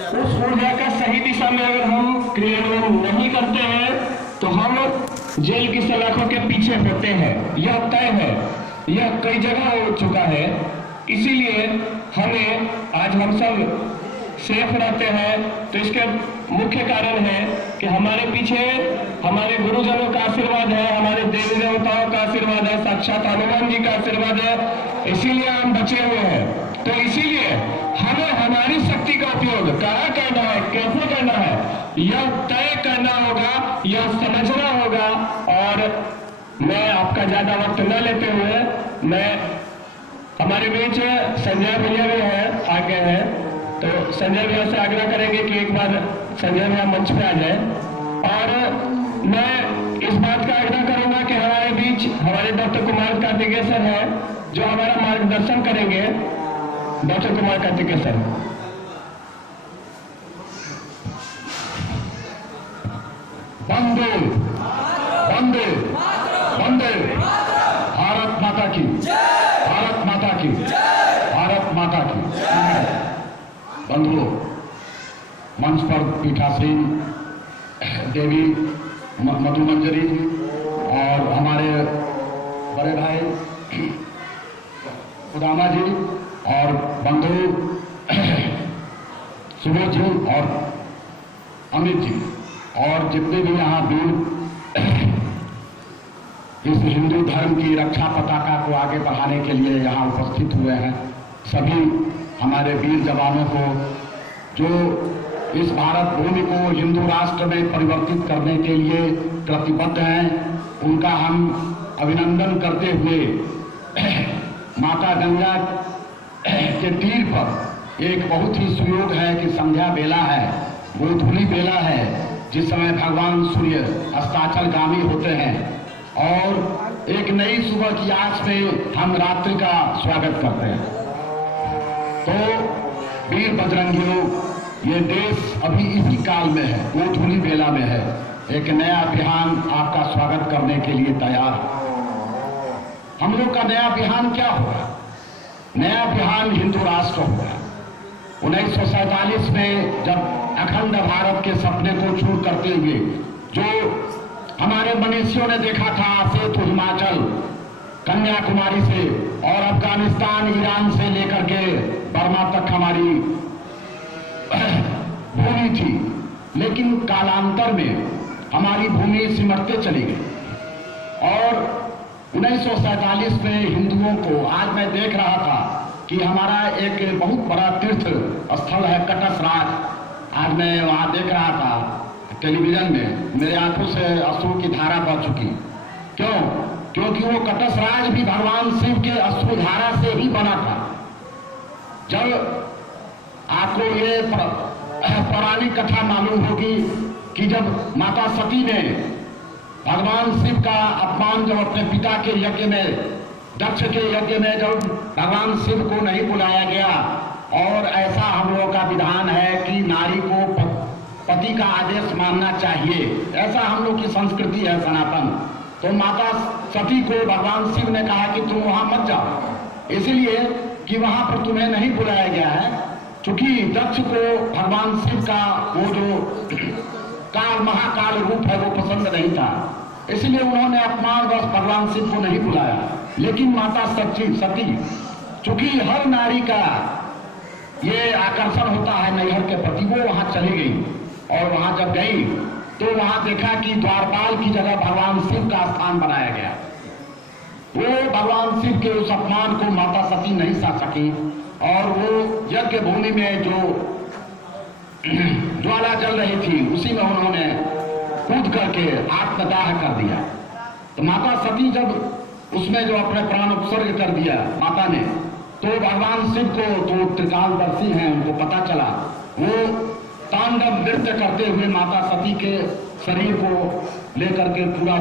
उस ऊर्जा का सही दिशा में अगर हम क्रियान्वयन नहीं करते हैं तो हम जेल की सलाखों के पीछे होते हैं। यह तय है, यह कई जगह हो चुका है। इसीलिए हमें आज हम सब सेफ रहते हैं तो इसके मुख्य कारण है कि हमारे पीछे हमारे गुरुजनों का आशीर्वाद है, हमारे देवी देवताओं का आशीर्वाद है, साक्षात हनुमान जी का आशीर्वाद है। इसीलिए हम बचे हुए हैं। तो इसीलिए हमें हमारी शक्ति का उपयोग कहाँ करना है, कैसे करना है, यह तय करना होगा, यह समझना होगा। और मैं आपका ज्यादा वक्त न लेते हुए मैं हमारे बीच संजय भैया भी है, आगे हैं, तो संजय भैया से आग्रह करेंगे कि एक बार संजय भैया मंच पे आ जाए। और मैं इस बात का आग्रह करूंगा कि हमारे बीच हमारे डॉक्टर कुमार कार्तिकेय सर है जो हमारा मार्गदर्शन करेंगे। Doctor Kumar Kartikeya sir. वंदे वंदे वंदे, भारत माता की, भारत माता की, भारत माता की। बंधुओं, मंच पर पीठासीन देवी मधु मंजरी और हमारे बड़े भाई उदामा जी और बंधु सुबोध जी और अमित जी और जितने भी यहाँ वीर इस हिंदू धर्म की रक्षा पताका को आगे बढ़ाने के लिए यहाँ उपस्थित हुए हैं, सभी हमारे वीर जवानों को जो इस भारत भूमि को हिंदू राष्ट्र में परिवर्तित करने के लिए प्रतिबद्ध हैं, उनका हम अभिनंदन करते हुए माता गंगा के तीर पर एक बहुत ही सुयोग है कि संध्या बेला है, गोधूली बेला है, जिस समय भगवान सूर्य अस्ताचलगामी होते हैं और एक नई सुबह की आस में हम रात्रि का स्वागत करते हैं। तो वीर बजरंगियों, ये देश अभी इसी काल में है, गोधूली बेला में है, एक नया अभियान आपका स्वागत करने के लिए तैयार है। हम लोग का नया अभियान क्या होगा? नया अभियान हिंदू राष्ट्र होगा। 1947 में जब अखंड भारत के सपने को चूर करते हुए जो हमारे मनीषियों ने देखा था, सेतु हिमाचल कन्याकुमारी से और अफगानिस्तान ईरान से लेकर के बर्मा तक हमारी भूमि थी, लेकिन कालांतर में हमारी भूमि सिमटते चली गई। और 1947 में हिंदुओं को, आज मैं देख रहा था कि हमारा एक बहुत बड़ा तीर्थ स्थल है कटस राज। आज मैं वहाँ देख रहा था टेलीविजन में, मेरे आंखों से अश्रु की धारा बह चुकी। क्यों? क्योंकि वो कटस राज भी भगवान शिव के अश्रु धारा से ही बना था। जब आपको ये पौराणिक कथा मालूम होगी कि जब माता सती ने भगवान शिव का अपमान जब अपने पिता के यज्ञ में, दक्ष के यज्ञ में जब भगवान शिव को नहीं बुलाया गया, और ऐसा हम लोगों का विधान है कि नारी को पति का आदेश मानना चाहिए, ऐसा हम लोग की संस्कृति है सनातन। तो माता सती को भगवान शिव ने कहा कि तुम वहां मत जाओ, इसलिए कि वहां पर तुम्हें नहीं बुलाया गया है। चूंकि दक्ष को भगवान शिव का वो जो काल महाकाल रूप है वो पसंद नहीं था, इसलिए उन्होंने अपमान बस भगवान शिव को नहीं बुलाया। लेकिन माता सती चूंकि हर नारी का ये आकर्षण होता है नैहर के प्रति, वो वहां चली गई। और वहां जब गई तो वहां देखा कि द्वारपाल की जगह भगवान शिव का स्थान बनाया गया। वो भगवान शिव के उस अपमान को माता सती नहीं सह सकी और वो यज्ञ भूमि में जो ज्वाला जल रही थी उसी में उन्होंने कूद करके आत्मदाह कर दिया। तो माता सती जब उसमें जो अपने प्राण उत्सर्ग कर दिया माता ने, तो भगवान शिव को, तो त्रिकालदर्शी हैं, उनको पता चला। वो तांडव नृत्य करते हुए माता सती के शरीर को लेकर के पूरा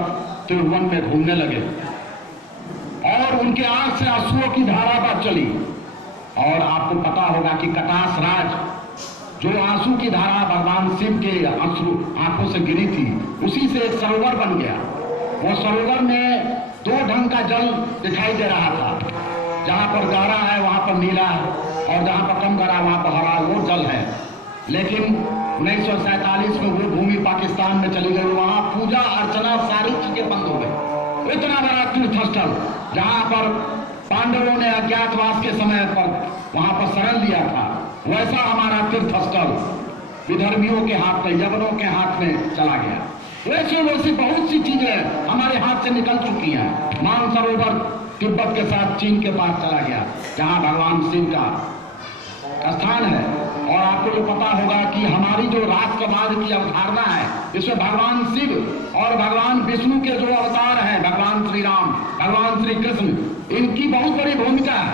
त्रिभुवन में घूमने लगे और उनके आंख से अश्रुओं की धारा बह चली। और आपको पता होगा कि कटास राज, जो आंसू की धारा भगवान शिव के आंखों से गिरी थी, उसी से एक सरोवर बन गया। वो सरोवर में दो ढंग का जल दिखाई दे रहा था, जहां पर गहरा है वहां पर नीला, और जहां पर कम गहरा वहां पर हरा वो जल है। लेकिन 1947 में वो भूमि पाकिस्तान में चली गई। वहां पूजा अर्चना सारी चीजें बंद हो गई। इतना बड़ा तीर्थ स्थल जहां पर पांडवों ने अज्ञातवास के समय पर वहां पर शरण लिया था, वैसा हमारा तीर्थ स्थल विधर्मियों के हाथ में, यवनों के हाथ में चला गया। वैसे वैसी बहुत सी चीजें हमारे हाथ से निकल चुकी हैं। मानसरोवर तिब्बत के साथ चीन के पास चला गया, जहां भगवान शिव का स्थान है। और आपको ये पता होगा कि हमारी जो राष्ट्रवाद की अवधारणा है, इसमें भगवान शिव और भगवान विष्णु के जो अवतार हैं, भगवान श्री राम, भगवान श्री कृष्ण, इनकी बहुत बड़ी भूमिका है।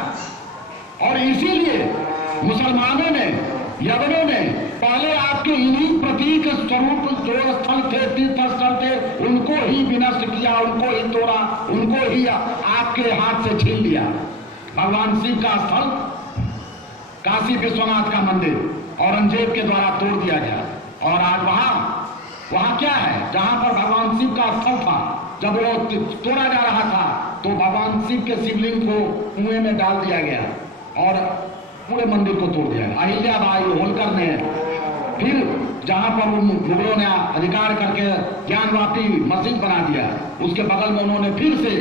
और इसीलिए मुसलमानों ने, यवनों ने पहले आपके इन्हीं प्रतीक स्वरूप जो स्थल थे, तीर्थ स्थल थे, उनको ही विनष्ट किया, उनको ही तोड़ा, उनको ही आपके हाथ से छीन लिया। भगवान शिव का स्थल काशी विश्वनाथ का मंदिर औरंगजेब के द्वारा तोड़ दिया गया। और आज वहां क्या है, जहां पर भगवान शिव का स्थल था, जब वो तोड़ा जा रहा था तो भगवान शिव के शिवलिंग को कुएं में डाल दिया गया और पूरे मंदिर को तोड़ दिया। अहिल्याबाई होलकर ने फिर जहां पर मुगलों ने अधिकार करके ज्ञानवापी मस्जिद बना दिया, उसके बगल में उन्होंने फिर से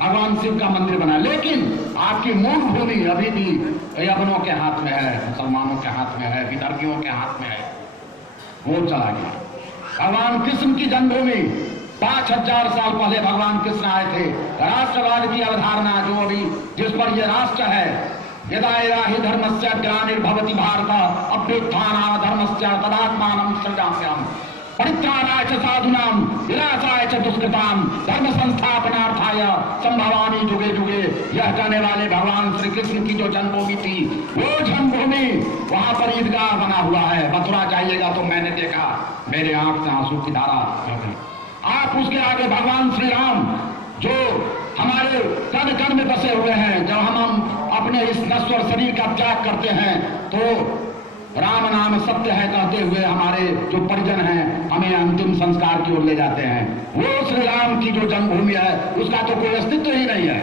भगवान शिव का मंदिर बना। लेकिन आपकी मूल भूमि अभी भी यवनों के हाथ में है, मुसलमानों के हाथ में है, विदर्भियों के हाथ में है, वो चला गया। भगवान कृष्ण की जन्मभूमि 5000 साल पहले भगवान कृष्ण आए थे। राष्ट्रवाद की अवधारणा जो अभी जिस पर यह राष्ट्र है, यदा हि धर्मस्य ग्लानिर्भवति भारत अभ्युत्थानाय धर्मस्य तदात्मानं सृजाम्यहम् परित्राणाय च साधूनां विनाशाय च दुष्कृतां धर्म संस्थापनार्थाय संभवामि जुगे जुगे। यह कहने वाले भगवान श्री कृष्ण की जो जन्मभूमि थी, वो जन्मभूमि वहां पर ईदगाह बना हुआ है। मथुरा जाइएगा तो मैंने देखा, मेरे आंख से आंसू की धारा बह गई। आप उसके आगे भगवान श्री राम जो हमारे कण कण में बसे हुए हैं, जब हम अपने इस नश्वर शरीर का त्याग करते हैं तो राम नाम सत्य है कहते हुए हमारे जो परिजन हैं हमें अंतिम संस्कार की ओर ले जाते हैं। वो श्री राम की जो जन्मभूमि है, उसका तो कोई अस्तित्व ही नहीं है।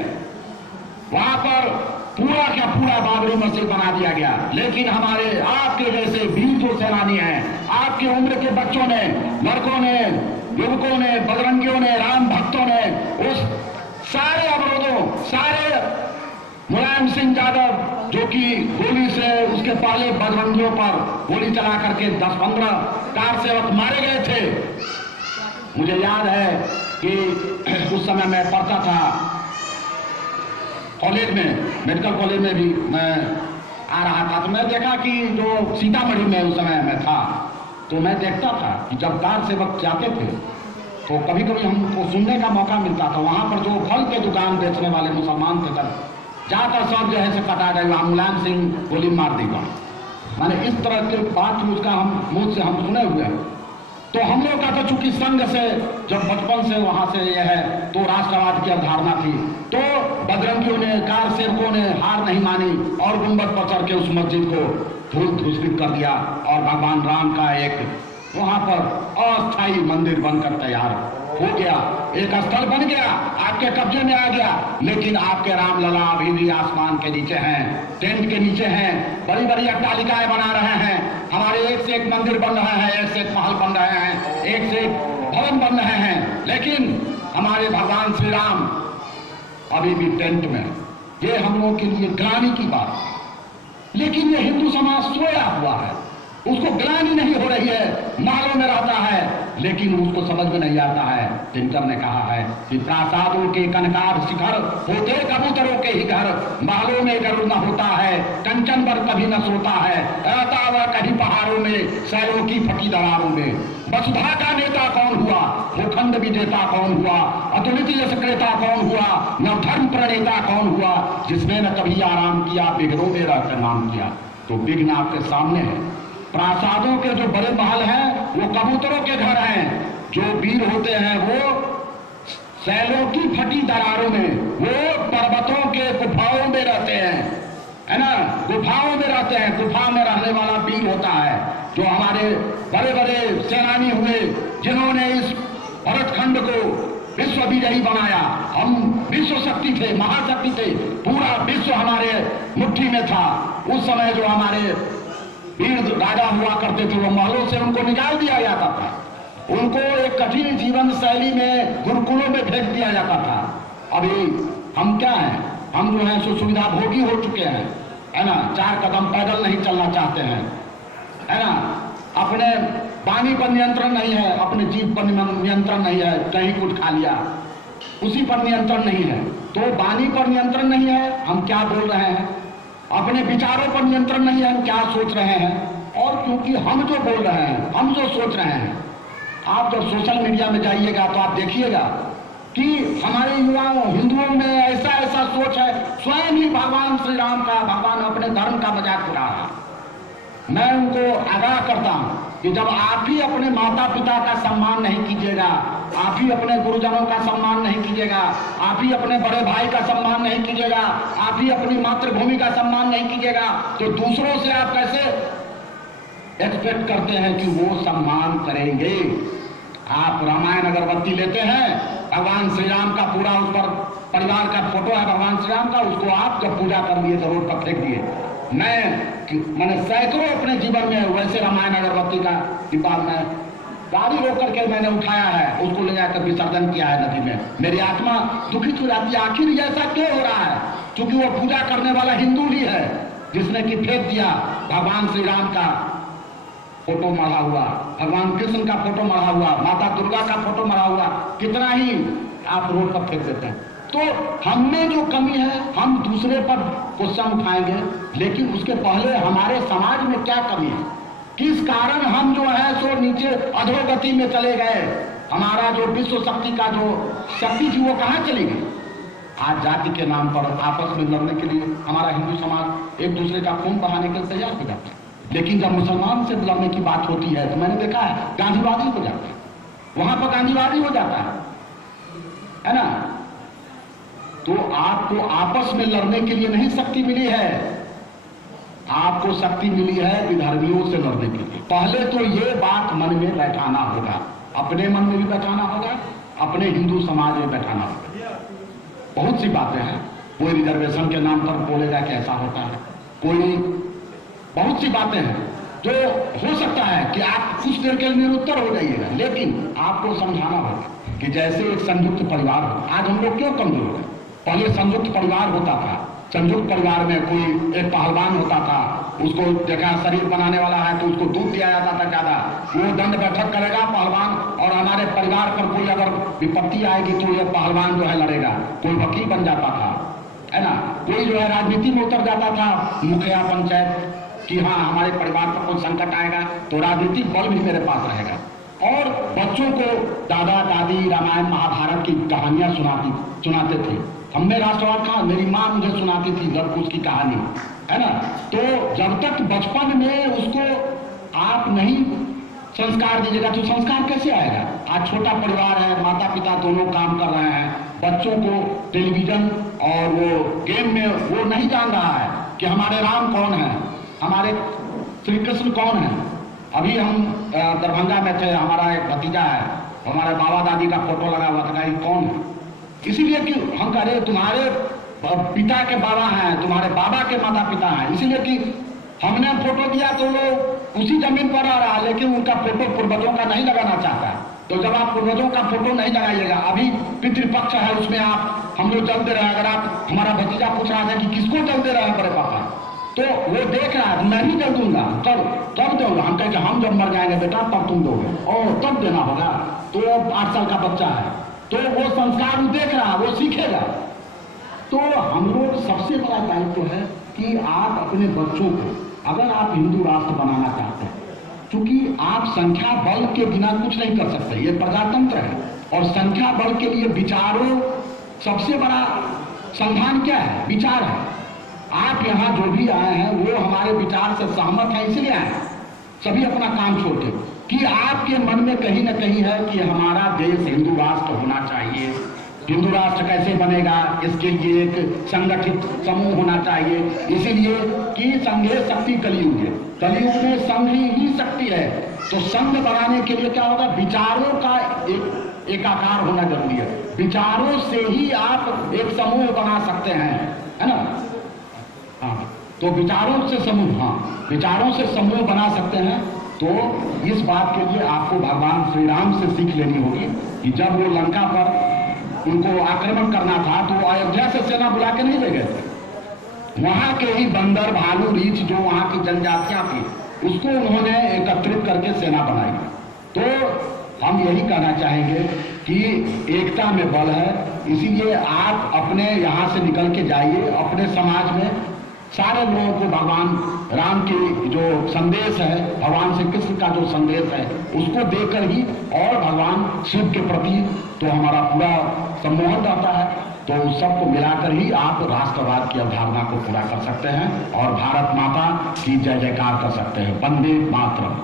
वहां पर पूरा का पूरा बाबरी मस्जिद बना दिया गया। लेकिन हमारे आपके जैसे वीर जो सेनानी हैं, आपके उम्र के बच्चों ने, लड़कों ने, युवकों ने, बजरंगियों ने, राम भक्तों ने उस सारे अवरोधों, सारे मुलायम सिंह यादव जो कि गोली से उसके पहले बजरंगियों पर गोली चला करके 10-15 कार सेवक मारे गए थे। मुझे याद है कि उस समय मैं पढ़ता था कॉलेज में, मेडिकल कॉलेज में भी मैं आ रहा था, तो मैं देखा कि जो सीतामढ़ी में उस समय मैं था, तो मैं देखता था कि जब कार सेवक जाते थे तो कभी कभी हमको सुनने का मौका मिलता था, वहां पर जो फल के दुकान बेचने वाले मुसलमान थे, तब जाकर सब जो है से कटा गए, वहां मुलायम सिंह गोली मार देगा। माने इस तरह की बात उसका हम मुंह से हम सुने हुए हैं। तो हम लोग का तो चूंकि संघ से जब बचपन से वहां से यह है तो राष्ट्रवाद की अवधारणा थी, तो बजरंगियों ने, कार सेवकों ने हार नहीं मानी और गुंबद पर चढ़ के उस मस्जिद को धूल-धूसरित कर दिया और भगवान राम का एक वहां पर अस्थायी मंदिर बनकर तैयार हो गया, एक स्थल बन गया, आपके कब्जे में आ गया। लेकिन आपके रामलला अभी भी आसमान के नीचे हैं, टेंट के नीचे हैं, बड़ी बड़ी अट्टालिकाएं बना रहे हैं, हमारे एक से एक मंदिर बन रहे हैं, एक से एक महल बन रहे हैं, एक से एक भवन बन रहे हैं। लेकिन हमारे भगवान श्री राम अभी भी टेंट में। ये हम लोगों के लिए ग्लानि की बात। लेकिन ये हिंदू समाज सोया हुआ है, उसको ग्लानि नहीं हो रही है, महलों में रहता है, लेकिन उसको समझ में नहीं आता है। दिनकर ने कहा है कि प्रासादों के कनकार शिखर होते कबूतरों के ही घर, महलों में गरुड़ न होता है, कंचन पर कभी न सोता है, रहता वह कहीं पहाड़ों में, शैलों की फटी दरारों में। वसुधा का नेता कौन हुआ, भूखंड विजेता कौन हुआ, अतुलित यश क्रेता कौन हुआ, नवधर्म प्रणेता कौन हुआ, जिसने न कभी आराम किया, बिघ्नों में रहकर नाम किया। तो विघ्न आपके सामने है। प्रासादों के जो बड़े महल हैं वो कबूतरों के घर हैं, जो वीर होते हैं वो शैलों की फटी दरारों में, वो पर्वतों के गुफाओं में रहते हैं, है ना, गुफाओं में रहते हैं। गुफा में रहने वाला वीर होता है, जो हमारे बड़े बड़े सेनानी हुए, जिन्होंने इस भरतखंड को विश्व विजयी बनाया। हम विश्व शक्ति थे, महाशक्ति थे, पूरा विश्व हमारे मुट्ठी में था। उस समय जो हमारे वीर राजा हुआ करते थे, वो महलों से उनको निकाल दिया जाता था, उनको एक कठिन जीवन शैली में गुरुकुलों में भेज दिया जाता था। अभी हम क्या हैं, हम जो है सो सुविधा भोगी हो चुके हैं, है ना, 4 कदम पैदल नहीं चलना चाहते हैं, है ना, अपने वाणी पर नियंत्रण नहीं है, अपने जीभ पर नियंत्रण नहीं है, कहीं कुछ खा लिया उसी पर नियंत्रण नहीं है। तो वाणी पर नियंत्रण नहीं है, हम क्या बोल रहे हैं, अपने विचारों पर नियंत्रण नहीं है, हम क्या सोच रहे हैं, और क्योंकि हम जो बोल रहे हैं, हम जो सोच रहे हैं, आप जब सोशल मीडिया में जाइएगा तो आप देखिएगा कि हमारे युवाओं हिंदुओं में ऐसा सोच है, स्वयं ही भगवान श्री राम का, भगवान अपने धर्म का मजाक उड़ा रहा। मैं उनको आगाह करता हूं कि जब आप ही अपने माता पिता का सम्मान नहीं कीजिएगा, आप ही अपने गुरुजनों का सम्मान नहीं कीजिएगा, आप ही अपने बड़े भाई का सम्मान नहीं कीजिएगा, आप ही अपनी मातृभूमि का सम्मान नहीं कीजिएगा, तो दूसरों से आप कैसे एक्सपेक्ट करते हैं कि वो सम्मान करेंगे। आप रामायण अगरबत्ती लेते हैं, भगवान श्री राम का पूरा उस पर परिवार का फोटो है भगवान श्री राम का, उसको आप जब पूजा कर लिए तो रोड पर फेंक दिए। मैंने सैकड़ों अपने जीवन में वैसे रामायण अगरबत्ती का डिब्बा में गाड़ी रोक करके मैंने उठाया है, उसको ले जाकर विसर्जन किया है नदी में। मेरी आत्मा दुखित हो जाती है, आखिर ऐसा क्यों हो रहा है? क्योंकि वो पूजा करने वाला हिंदू ही है जिसने कि फेंक दिया भगवान श्री राम का फोटो मढ़ा हुआ, भगवान कृष्ण का फोटो मढ़ा हुआ, माता दुर्गा का फोटो मढ़ा हुआ, कितना ही आप रोड पर फेंक देते हैं। तो हम में जो कमी है हम दूसरे पर क्वेश्चन उठाएंगे, लेकिन उसके पहले हमारे समाज में क्या कमी है, किस कारण हम जो है सो नीचे अधोगति में चले गए, हमारा जो विश्व शक्ति का जो शक्ति थी वो कहाँ चली गई। आज जाति के नाम पर आपस में लड़ने के लिए हमारा हिंदू समाज एक दूसरे का खून बहाने के लिए तैयार हो जाता है, लेकिन जब मुसलमान से लड़ने की बात होती है तो मैंने देखा है गांधीवादी हो जाता है, वहां पर गांधीवादी हो जाता है ना। तो आपको आपस में लड़ने के लिए नहीं शक्ति मिली है, आपको शक्ति मिली है विधर्मियों से लड़ने के लिए। पहले तो ये बात मन में बैठाना होगा, अपने मन में भी बैठाना होगा, अपने हिंदू समाज में बैठाना होगा। बहुत सी बातें हैं, कोई रिजर्वेशन के नाम पर बोलेगा कि ऐसा होता है, कोई बहुत सी बातें हैं जो हो सकता है कि आप कुछ देर के लिए निरुत्तर हो जाइएगा, लेकिन आपको समझाना होगा कि जैसे एक संयुक्त परिवार हो, आज हम लोग क्यों कमजोर हैं। पहले संयुक्त परिवार होता था, संयुक्त परिवार में कोई एक पहलवान होता था, उसको देखा शरीर बनाने वाला है तो उसको दूध दिया जाता था ज्यादा, वो दंड बैठक करेगा पहलवान, और हमारे परिवार पर कोई अगर विपत्ति आएगी तो ये पहलवान जो है लड़ेगा। कोई वकील बन जाता था, है ना, कोई जो है राजनीति में उतर जाता था, मुखिया पंचायत कि हाँ हमारे परिवार पर कोई संकट आएगा तो राजनीतिक बल भी मेरे पास रहेगा। और बच्चों को दादा दादी रामायण महाभारत की कहानियां सुनाते थे। हमने राष्ट्रवाद कहा, मेरी माँ मुझे सुनाती थी लव कुश की कहानी, है ना। तो जब तक बचपन में उसको आप नहीं संस्कार दीजिएगा तो संस्कार कैसे आएगा। आज छोटा परिवार है, माता पिता दोनों काम कर रहे हैं, बच्चों को टेलीविजन और वो गेम में वो नहीं जान रहा है कि हमारे राम कौन है, हमारे श्री कृष्ण कौन है। अभी हम दरभंगा में थे, हमारा एक भतीजा है, हमारे बाबा दादी का फोटो लगा हुआ था, कौन है, इसीलिए कि हम कह रहे तुम्हारे पिता के बाबा हैं, तुम्हारे बाबा के माता पिता हैं, इसीलिए कि हमने फोटो दिया तो वो उसी जमीन पर आ रहा, लेकिन उनका फोटो पूर्वजों का नहीं लगाना चाहता। तो जब आप पूर्वजों का फोटो नहीं लगाइएगा, अभी पितृपक्ष है उसमें आप हम लोग जल दे रहे हैं। अगर आप हमारा भतीजा पूछ रहा था कि किसको जल दे रहे हैं बड़े पापा, तो वो देख रहा है मैं भी जल दूंगा, तब दूंगा। हम कहेंगे हम जब मर जाएंगे बेटा तब तुम दोगे, और तब देना होगा। तो 8 साल का बच्चा है तो वो संस्कार देख रहा है, वो सीखेगा। तो हम लोग सबसे बड़ा दायित्व है कि आप अपने बच्चों को, अगर आप हिंदू राष्ट्र बनाना चाहते हैं, क्योंकि आप संख्या बल के बिना कुछ नहीं कर सकते, ये प्रजातंत्र है, और संख्या बल के लिए विचारों सबसे बड़ा संधान क्या है, विचार है। आप यहाँ जो भी आए हैं वो हमारे विचार से सहमत है, इसलिए आए सभी अपना काम छोड़ के, कि आपके मन में कहीं ना कहीं है कि हमारा देश हिंदू राष्ट्र होना चाहिए। हिंदू राष्ट्र कैसे बनेगा, इसके लिए एक संगठित समूह होना चाहिए, इसीलिए कि संघे शक्ति कलयुग है, कलयुग में संघ ही शक्ति है। तो संघ बनाने के लिए क्या होगा, विचारों का एक आकार होना जरूरी है। विचारों से ही आप एक समूह बना सकते हैं, है ना। हाँ, तो विचारों से समूह, हाँ विचारों से समूह बना सकते हैं। तो इस बात के लिए आपको भगवान श्री राम से सीख लेनी होगी कि जब वो लंका पर उनको आक्रमण करना था तो अयोध्या से सेना बुला के नहीं ले गए थे, वहां के ही बंदर, भालू, रीछ जो वहां की जनजातियां थी उसको उन्होंने एकत्रित करके सेना बनाई। तो हम यही कहना चाहेंगे कि एकता में बल है, इसीलिए आप अपने यहाँ से निकल के जाइए, अपने समाज में सारे लोगों को भगवान राम की जो संदेश है, भगवान श्री कृष्ण का जो संदेश है उसको देकर ही, और भगवान शिव के प्रति तो हमारा पूरा सम्मोहन रहता है, तो उस सबको मिलाकर ही आप राष्ट्रवाद की अवधारणा को पूरा कर सकते हैं और भारत माता की जय जयकार कर सकते हैं। वंदे मातरम।